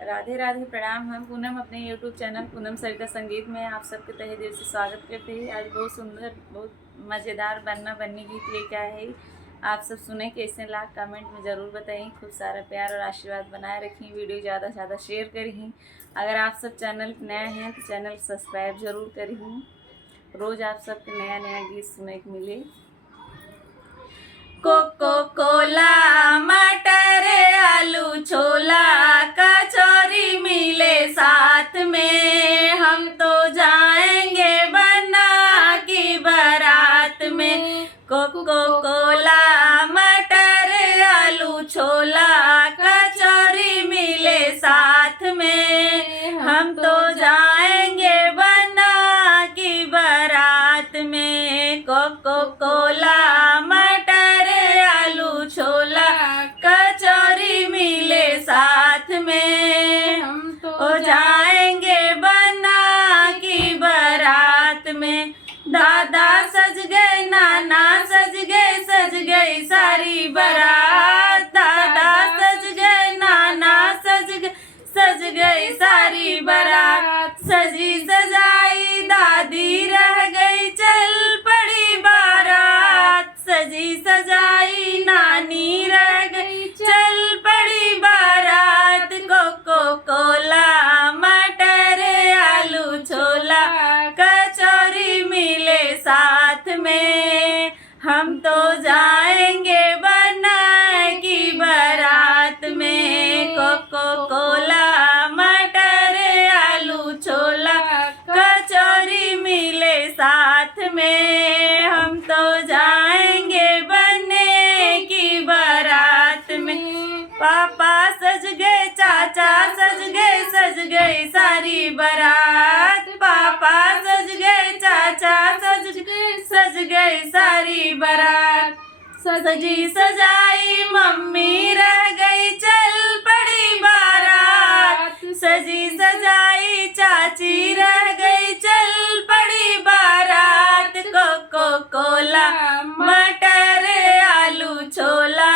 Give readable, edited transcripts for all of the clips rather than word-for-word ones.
राधे राधे प्रणाम। हम पूनम अपने यूट्यूब चैनल पूनम सरिता संगीत में आप सबके तहे दिल से स्वागत करते हैं। आज बहुत सुंदर बहुत मज़ेदार बन्ना बन्नी गीत लेके आए हैं। आप सब सुने कैसे लाख कमेंट में ज़रूर बताएं। खूब सारा प्यार और आशीर्वाद बनाए रखें। वीडियो ज़्यादा से ज़्यादा शेयर करें। अगर आप सब चैनल नए हैं तो चैनल सब्सक्राइब ज़रूर करें। रोज़ आप सबके नया नया गीत सुनने को मिले। कोको कोला मटर आलू छोला कचौरी मिले साथ में, हम तो जाएंगे बन्ना की बारात में। कोको कोला मटर आलू छोला कचौरी मिले साथ में, हम तो जाएंगे बन्ना की बारात में। कोको कोला छोला कचौरी मिले साथ में, हम तो जाएंगे बन्ना की बारात में। दादा सज गए नाना सज गई सारी बारात। दादा सज गए नाना सज गई सारी बारात। सजी सजाई दादी रह गई चल पड़ी बारात। सजी सजाई नानी रह गई चल पड़ी बारात। कोको कोला मटर आलू छोला कचौरी मिले साथ में, हम तो जाएंगे बन्ना की बारात में। कोको कोला मटर आलू छोला कचौरी मिले साथ में, हम तो जाएंगे बन्ने की बारात में। पापा सज गए चाचा सज गई सारी बारात। पापा सज गए चाचा सज गई सारी बारात। सजी सजाई मम्मी रह गई चल पड़ी बारात। सजी सजाई चाची रह गई चल पड़ी बारात। कोको कोला मटर आलू छोला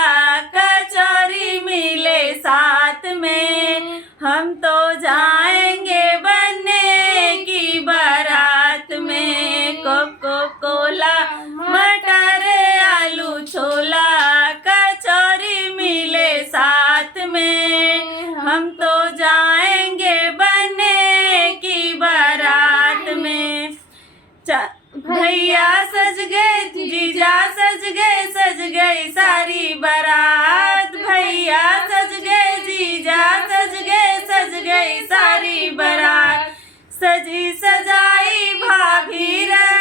कचौरी मिले साथ में, हम तो जाएंगे बन्ने की बारात में। कोको कोला मटर आलू छोला कचौरी मिले साथ में, हम तो जाएंगे बन्ने की बारात में। भैया सज गए जीजा सज गई सारी बारात। भैया सज गए जीजा सज गई सारी बारात। सजी सजाई भाभी रह